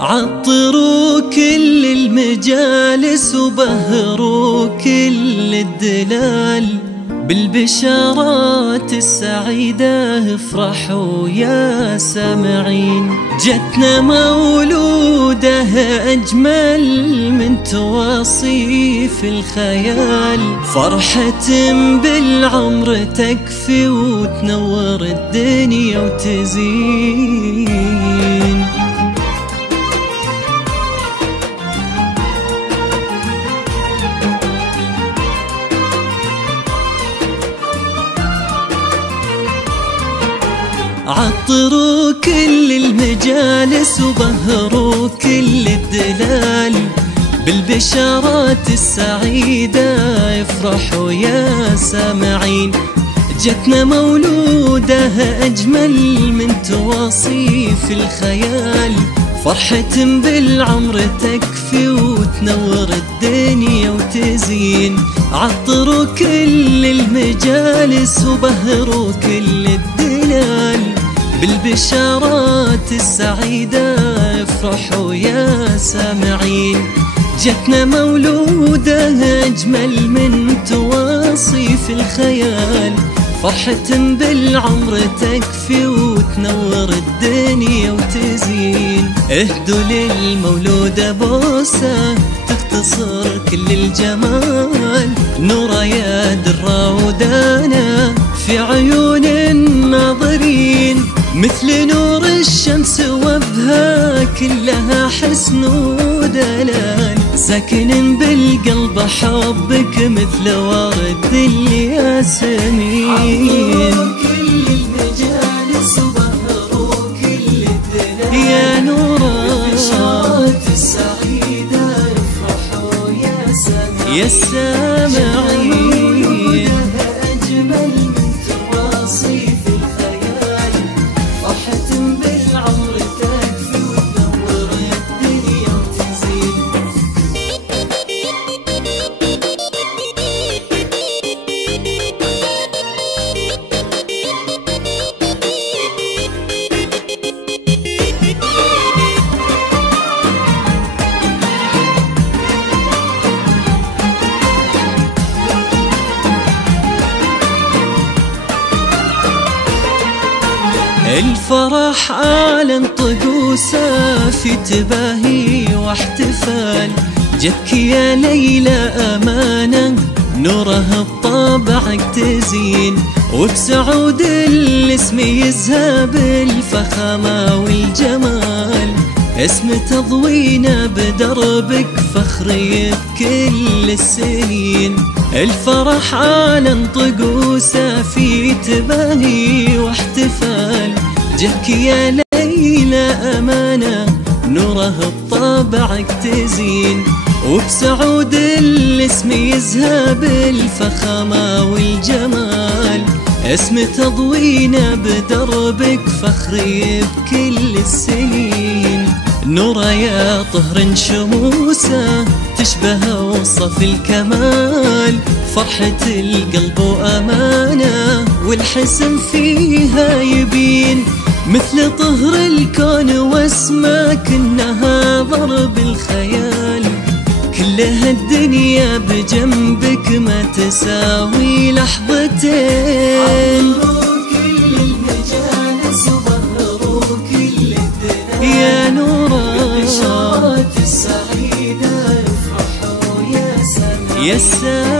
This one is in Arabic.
عطروا كل المجالس وبهروا كل الدلال بالبشارات السعيدة. افرحوا يا سامعين، جتنا مولودة أجمل من توصيف الخيال. فرحة بالعمر تكفي وتنور الدنيا وتزين. عطروا كل المجالس وبهروا كل الدلال بالبشارات السعيدة. افرحوا يا سامعين، جتنا مولودة أجمل من توصيف الخيال. فرحة بالعمر تكفي وتنور الدنيا وتزين. عطروا كل المجالس وبهروا كل الدلال بالبشارات السعيدة. افرحوا يا سامعين، جتنا مولودة أجمل من توصيف الخيال. فرحة بالعمر تكفي وتنور الدنيا وتزين. اهدوا للمولودة بوسة تختصر كل الجمال. نورا يا درة ودانا في عيون الناظرين، مثل نور الشمس وبها كلها حسن ودلال. ساكن بالقلب حبك مثل ورد الياسمين. عطروا كل المجالس وبهروا كل الدلال يا نورا بالبشارات السعيدة. افرحوا يا سامعين، يا سامعين. الفرح أعلن طقوسه في تباهي واحتفال. جتك يا ليلى أمانة نورها بطبعك تزين. وبسعود الاسم يذهب الفخامة والجمال. اسم تضوينا بدربك فخري بكل السنين. الفرح أعلن طقوسه في تباهي واحتفال. جتك يا ليلى أمانة نورها بطبعك تزين. وبسعود الاسم يذهب الفخامة والجمال. اسم تضوينا بدربك فخري بكل السنين. نورا يا طهر شموسه تشبه وصف الكمال. فرحة القلب وأمانة والحسن فيها يبين. مثل طهر الكون واسمك إنها ضرب الخيال. كلها الدنيا بجنبك ما تساوي لحظتين. عطروا كل المجالس وبهروا كل الدلال يا نورا بالبشارات السعيدة. افرحوا يا سامعين، يا سامعين.